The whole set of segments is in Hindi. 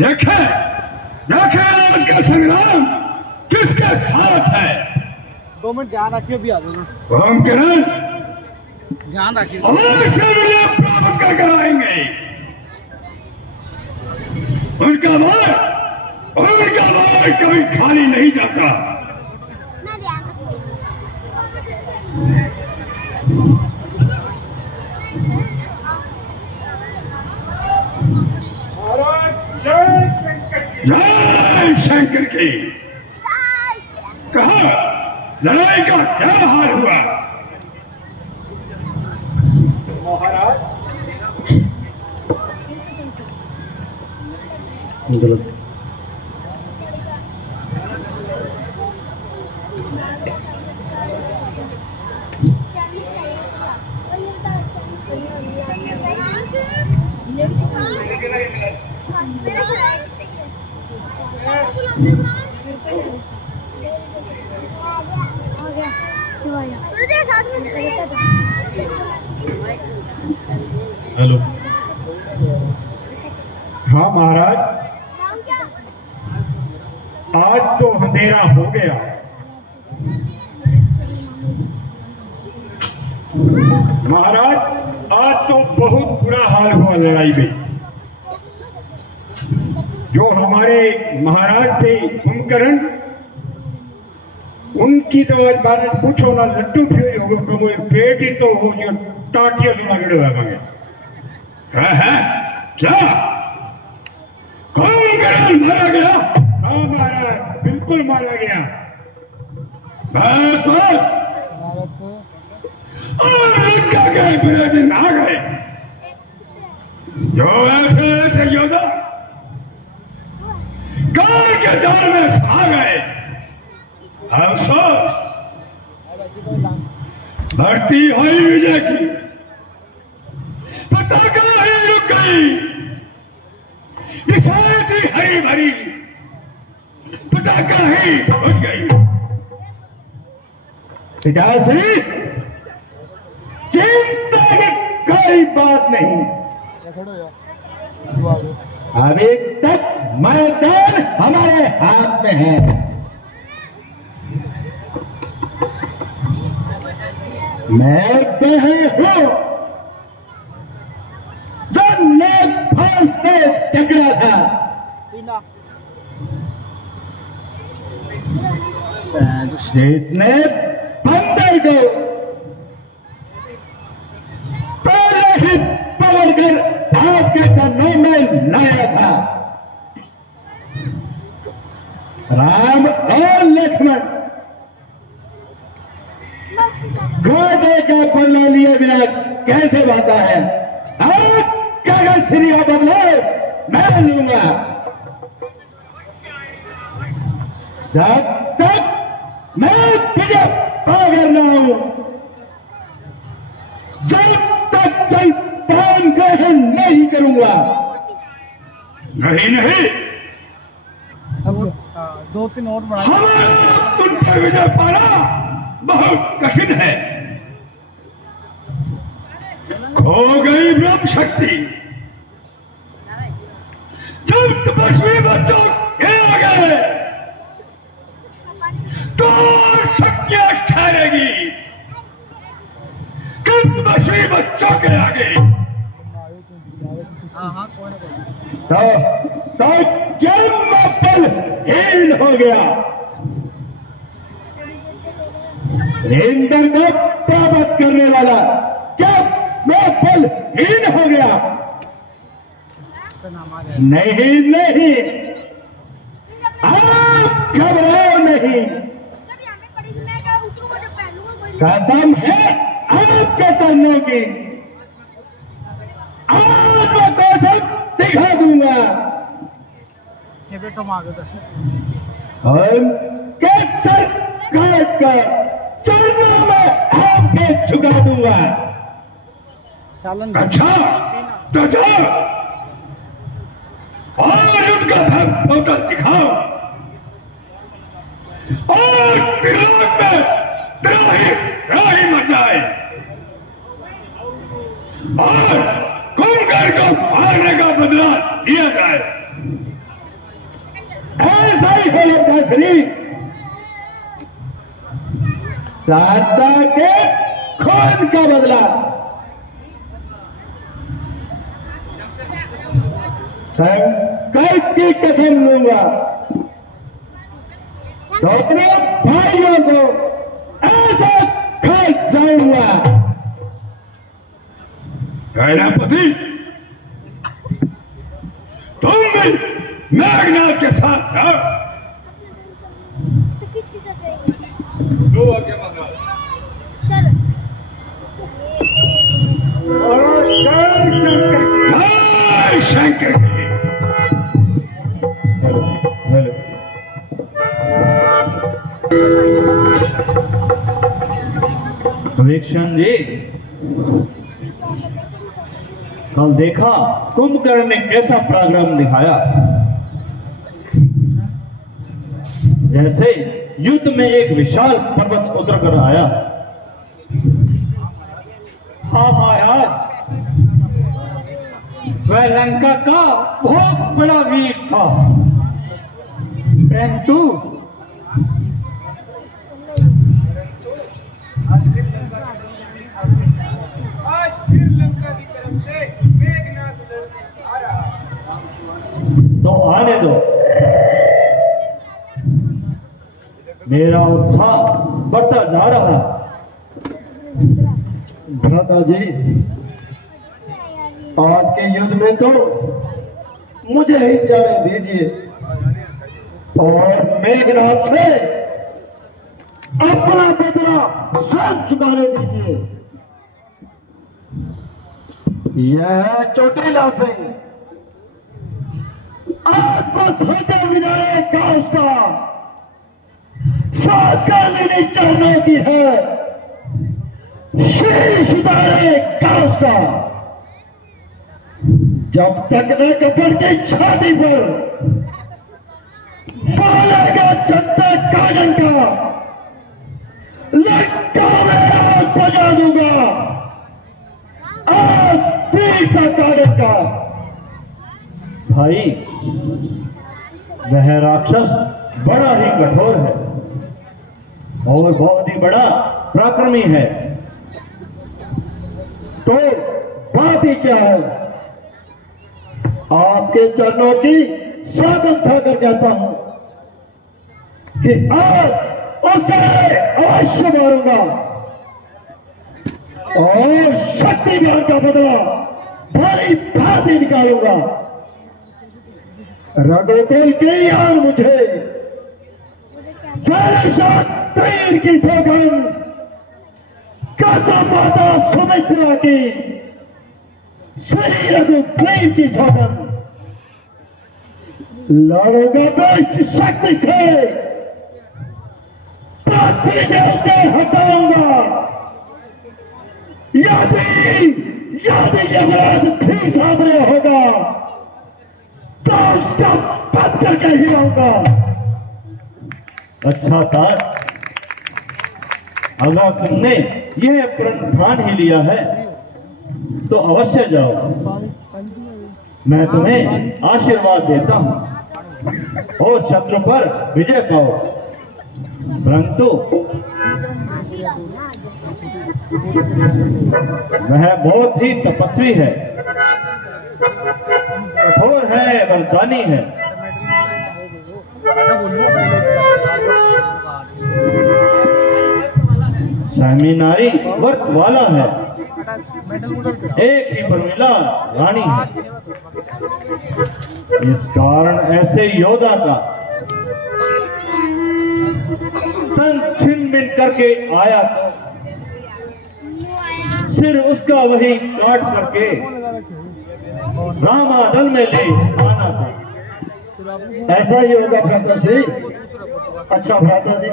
देखें देखें आज का संग्राम किसके साथ है। 2 मिनट ध्यान रखिए, भी आ जाना। ओम किरण ध्यान रखिए, अवश्य विजय प्राप्त कर कराएंगे। उनका भार कभी खाली नहीं जाता। जय शंकर की। कहा लड़ाई का क्या हाल हुआ। महाराज हेलो। हाँ महाराज, आज तो अंधेरा हो गया। महाराज आज तो बहुत बुरा हाल हुआ लड़ाई में। जो हमारे महाराज थे कुंभकर्ण, उनकी तो आज महाराज पूछो ना, लड्डू फिर हो पेट ही तो हो जो टाटिया से लगड़े हुए है। क्या कुंभकर्ण मारा गया। हाँ महाराज बिल्कुल मारा गया। बस बस और लंका के विरोधी ना गए। जो ऐसे योद्धा काल के जाल में सा गए। अफसोस भर्ती हुई विजय की पताका ही रुक गई। निशान थी हरी भरी, पताका ही बुझ गई। पिताश्री चिंता की कोई बात नहीं। अभी तक मैदान हमारे हाथ में है। मैं कह हूं जो लोग फौज से झगड़ा था, जिसने बंदर को पहले ही पकड़कर आपके चरणों में लाया था। राम और लक्ष्मण घोड़े का पल्ला लिए बिना कैसे बाता है। आज कागज श्री का बदले मैं लूंगा। जब तक मैं विजय पाकर न हूं, जब तक चैतान ग्रहण नहीं करूंगा। नहीं 2-3 और बढ़ा। हमारा उन पर विजय पाना बहुत कठिन है। खो गई ब्रह्म शक्ति। जब तपस्वी बच्चों के आ गए तो शक्तियां ठहरेगी। कल तपस्वी बच्चों के आगे तो क्या बल हीन हो गया। इंद्र को प्राप्त करने वाला क्या मैं बल हीन हो गया। नहीं आप घबराओ नहीं। कसम है आपके चरणों की। आज मैं कसम दिखा दूंगा और सर काट कर चरणों में आपके झुका दूंगा। अच्छा तो जाओ और उनका फोटो दिखाओ और त्रिलोक में त्राही मचाए और कुंभकर्ण को मारने का बदला लिया जाए। है लड़का श्री चाचा के खून का बदला। शंकर की कसम लूंगा तो अपने भाइयों को ऐसा खा जाऊंगा। सेनापति, तुम भी मेघनाथ के साथ जाओ। तो किसकी सच्चाई? दो आज्ञा मंगा। चलो। और जय शंकर की। विक्षण जी, कल देखा कुंभकर्ण ने कैसा पराक्रम दिखाया। जैसे युद्ध में एक विशाल पर्वत उतर कर आया। हाँ महाराज, वह लंका का बहुत बड़ा वीर था, परंतु आज फिर लंका की तरफ से मेघनाथ आ रहा। तो आने दो, मेरा उत्साह बढ़ता जा रहा है। भ्राता जी, आज के युद्ध में तो मुझे ही जाने दीजिए और मेघनाथ से अपना बदला स्वयं चुकाने दीजिए। यह चोटीला से आज बस हृदय विधायक का उसका सात कालीनी चरणों की है, शीश उतारे का उसका। जब तक न कपड़ की छाती पर बोलेगा जनता कागन का, लंका में आग बजा दूंगा। आज पीड़ता कागन का। भाई, वह राक्षस बड़ा ही कठोर है और बहुत ही बड़ा पराक्रमी है। तो बात ही क्या है? आपके चरणों की स्वागत खाकर कहता हूं कि आज उसे अवश्य मारूंगा और शक्ति ज्ञान का बदला भारी भांति निकालूंगा। रघुकुल की यार मुझे तीर की सौगंध, कसम माता सुमित्रा की, श्री रघुवीर की सौगंध, लड़ूंगा दुष्ट शक्ति से, पृथ्वी से उसे हटाऊंगा। यदि यमराज भी सामने होगा तो उसका पद करके ही आऊंगा। अच्छा था, अगर तुमने यह प्रण ठान ही लिया है तो अवश्य जाओ। मैं तुम्हें आशीर्वाद देता हूं और शत्रु पर विजय पाओ। परंतु वह बहुत ही तपस्वी है, कठोर है, वरदानी है। सेमिनारी वर्क वाला है, एक ही परमिला रानी है। इस कारण ऐसे योद्धा का तन छिन मिन करके आया, सिर उसका वही काट करके रामादल में ले आना था। ऐसा ही होगा भ्राता श्री। अच्छा भ्राता जी,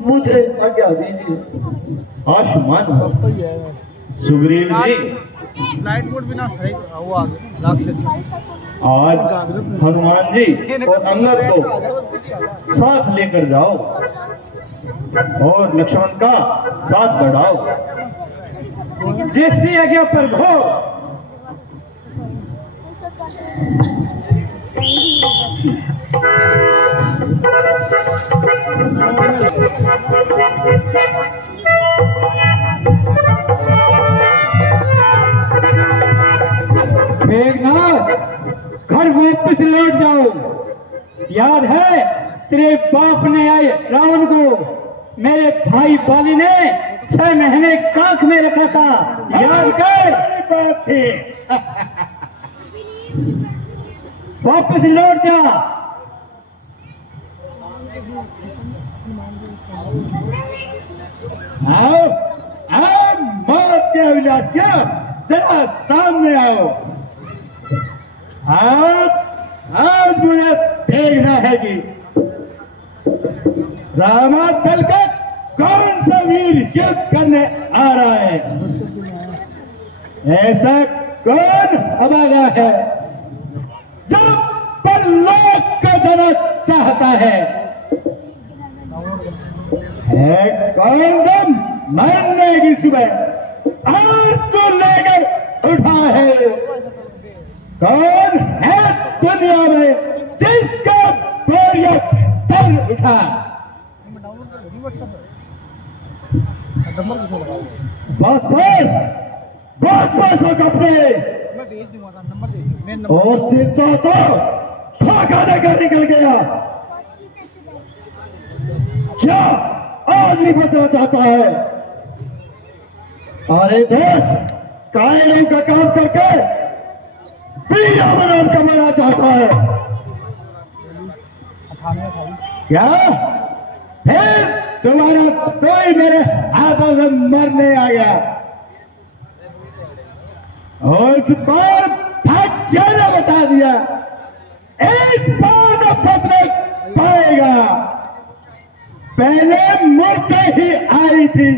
मुझे आज्ञा दीजिए। आयुष्मान हो। सुग्रीव जी, लाइट मोड बिना सही वो आ गया राक्षस। आज हनुमान जी और अंगद को साथ लेकर जाओ और लक्ष्मण का साथ बढ़ाओ। जैसी आज्ञा प्रभु। और वापस लौट जाओ। याद है तेरे बाप ने आए रावण को मेरे भाई बाली ने 6 महीने काख में रखा था, याद कर। बात थी। वापस लौट जा। आओ आओ मौत के अभिलाषियों, जरा सामने आओ। आज मुझे देखना है कि रामा दल का कौन सा वीर युद्ध करने आ रहा है। ऐसा कौन अभागा है जो परलोक का जाना चाहता है कौन दम मरने की सुबह आज जो लेकर उठा है। कौन है दुनिया में जिसका बोरिया तर उठा। बस हो कपड़े। मैं भेज दूंगा नंबर दे दो, मेन नंबर। उस दिन तो धोखा देकर निकल गया, क्या आज भी बचना चाहता है। अरे देख कायरों का काम करके वीरा नाम कमाना चाहता है क्या। फिर तुम्हारा तो ही मेरे हाथों से मरने आ गया। और इस बार भाग्य ने बचा दिया, इस बार न बचने पाएगा। पहले मुझसे ही आ रही थी,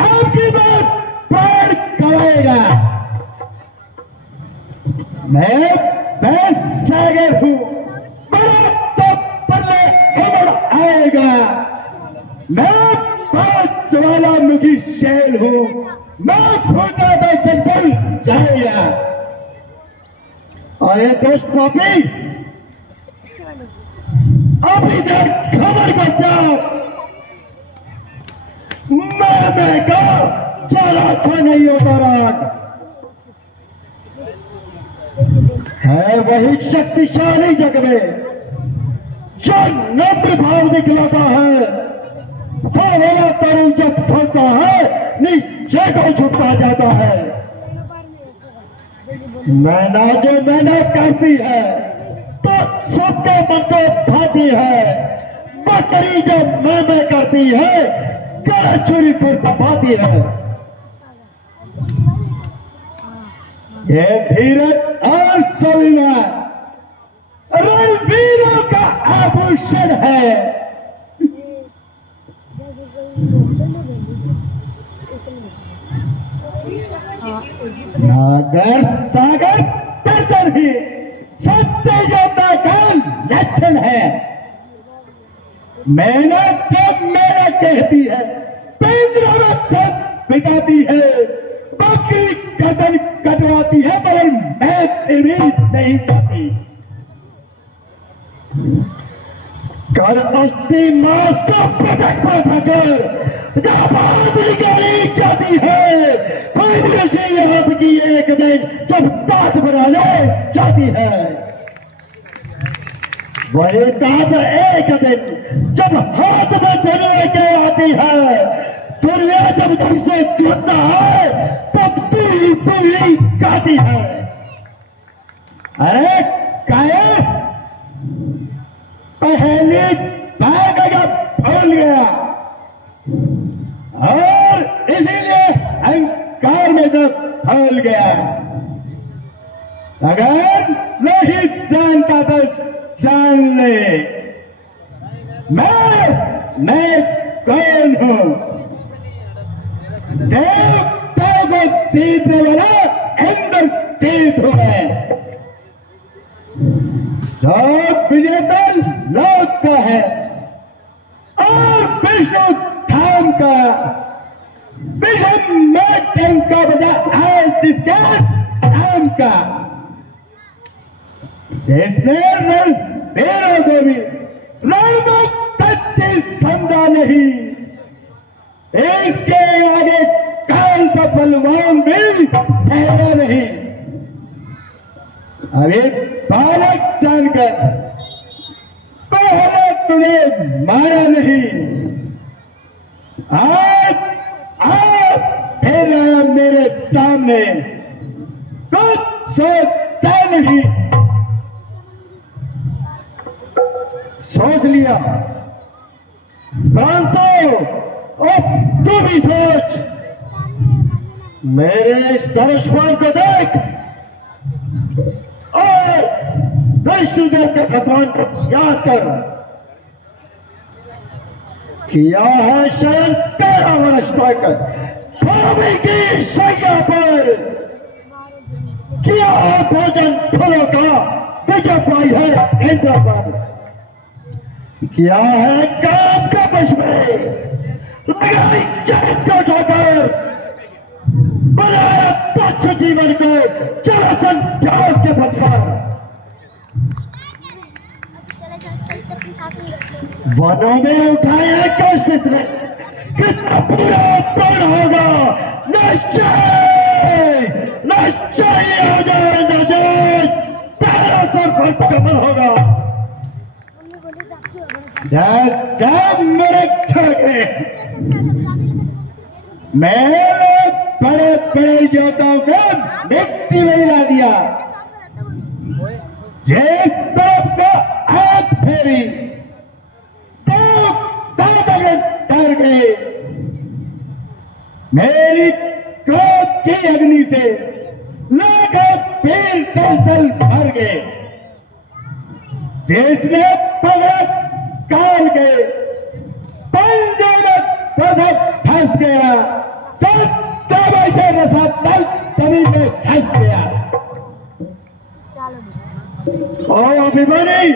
अब की बार प्राण गवाएगा। मैं सागर हूं, मेरा तो पल्ले उमड़ आएगा। मैं पांच ज्वालामुखी शैल हूं, मैं फूटा तो चंचल जाएगा। अरे दोस्त पापी, अभी इधर खबर करता मैं का चला अच्छा नहीं होता राग है। वही शक्तिशाली जग में जो नम्र भाव दिखलाता है, फलवाला तरुण जब फलता है नीचे को झुकता जाता है। मैना जो मैना करती है तो सबके मन को भाती है। बकरी जो मैं करती है चुरी फिर पाती है। ये धीरज और स्वाभिमान रणवीरों का आभूषण है। नागर सागर तरतर ही सबसे ज्यादा का लक्षण है। मेहनत सब मेरा कहती है, पिंजरा में सब बिताती है, बकरी गर्दन कटवाती है, पर मैं फिर भी नहीं चाहती। कर अस्थि मांस को पटक पटकर जब बात निकाली जाती है, फिर उसी हाथ की एक दिन जब दांत बना ले जाती है। वही दांत एक दिन जब हाथ में धुलने के आती है, दुनिया जब तुमसे टूटता है तब तू ही गाती है। अरे कायर पहली बार का भूल गया और इसीलिए अहंकार में जब भूल गया। अगर नहीं जानता तो जान ले मैं कौन हूं। देवताओं को जीतने वाला अंदर जीत हो है। जो विजेता लोक का है और विष्णु धाम का विषम में टंका बजा है जिसके धाम का। इसने रणवीरों को भी रण में कच्ची समझा नहीं। इसके आगे कौन सा बलवान भी ठहरा नहीं। अभी बालक जानकर पहले तुझे मारा नहीं, आज आज फिर आया मेरे सामने, कुछ सोचा नहीं। सोच लिया परंतु अब तू भी सोच, मेरे इस धनुष्मान को देख और विष्णुदेव के भगवान को याद कर। किया है शयन 13 वर्ष तक भूमि की शैया पर, किया है भोजन फलों का विजय पाई है इंद्र पर, किया है काम का वश में लगाई चैन को उठाकर, बनाया तुच्छ जीवन को जरासन जास के पथ पर। चले जाते अपने साथ में रखते वनों में उठाए हैं कष्ट इतने, कितना पूरा पण होगा, निश्चय निश्चय हो जाए नजर, तेरा सर फल कमल होगा। मम्मी बोले डॉक्टर जय जय मेरे छागे, मैंने बड़े बड़े योद्धाओं को मिट्टी में मिला दिया, जिस तरफ का हाथ फेरी तो डर गए, मेरी क्रोध की अग्नि से लोग पीर चल चल भर गए, जिसने पलक काल गए पंजे में पदक फंस गया, सब दवाई के रसा तल जमीन में धंस गया। ओ अभिमानी,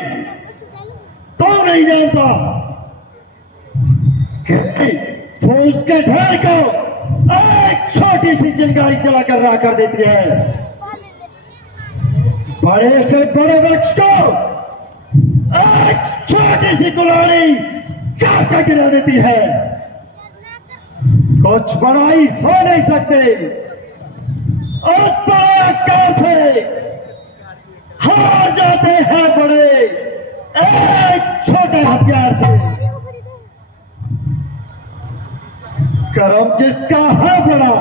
तो नहीं जानता कि फूस के ढेर को एक छोटी सी चिंगारी जलाकर राख कर देती है, बड़े से बड़े वृक्ष को एक छोटी सी कुल्हाड़ी काट कर गिरा देती है। कुछ बड़ाई हो नहीं सकते, उस बड़े आकार से हार जाते हैं बड़े एक छोटे हथियार से। कर्म जिसका है बड़ा,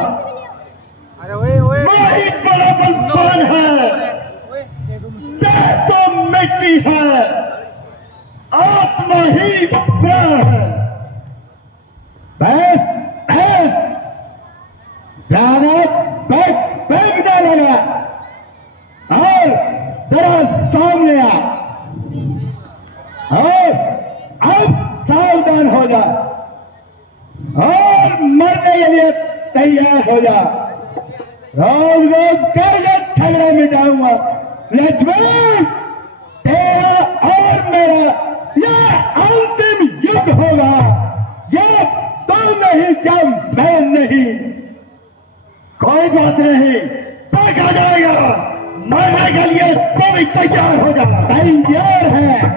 वही बड़ा बलवान है, देह तो मिट्टी है, आत्मा ही प्राण है। बस बस ज्यादा बैठने लगा और जरा सामने आ, और अब सावधान हो जा और मरने के लिए तैयार हो जा। रोज रोज कर झगड़ा मिटाऊंगा लक्ष्मण, तेरा और मेरा यह अंतिम युद्ध होगा, यह तुम नहीं जब मैं नहीं। कोई बात नहीं, देखा जाएगा, मरने के लिए तुम ही तैयार हो जा। तैयार है।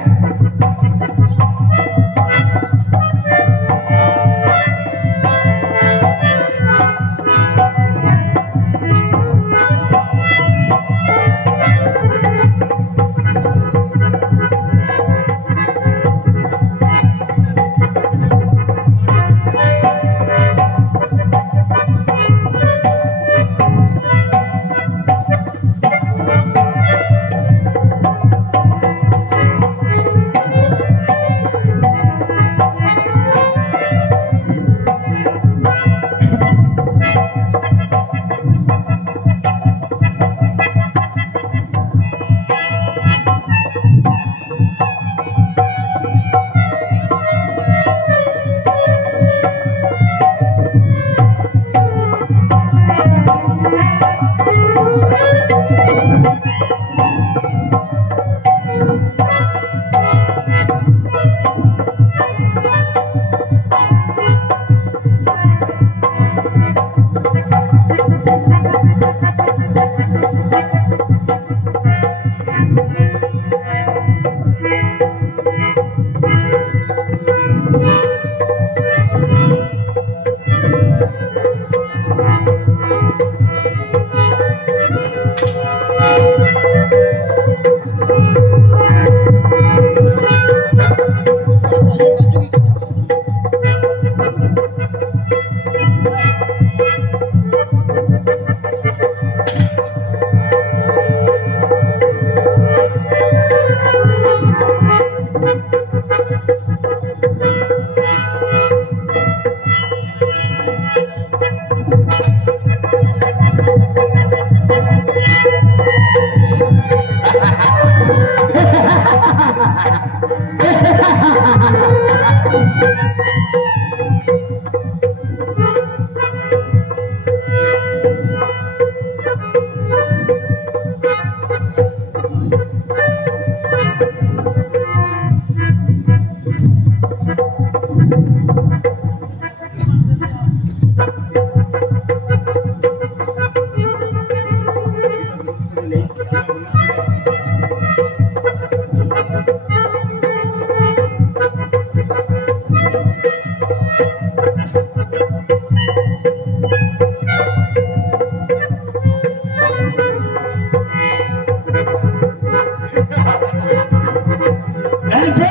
ऐसे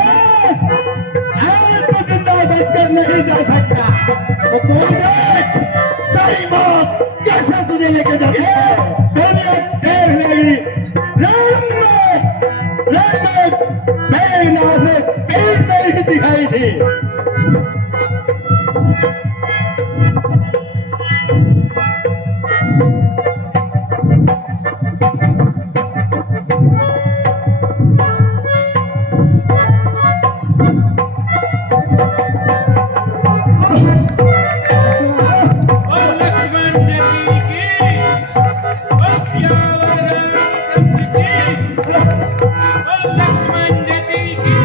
है तो जिंदा बचकर नहीं जा सकता। तो तू देख तेरी मौत कैसे तुझे लेके जाती है। दुनिया देख लेगी। रण में मेरी नाज़ पीठ नहीं दिखाई थी। और लक्ष्मण जी की और सियावर रामचंद्र की और लक्ष्मण जी की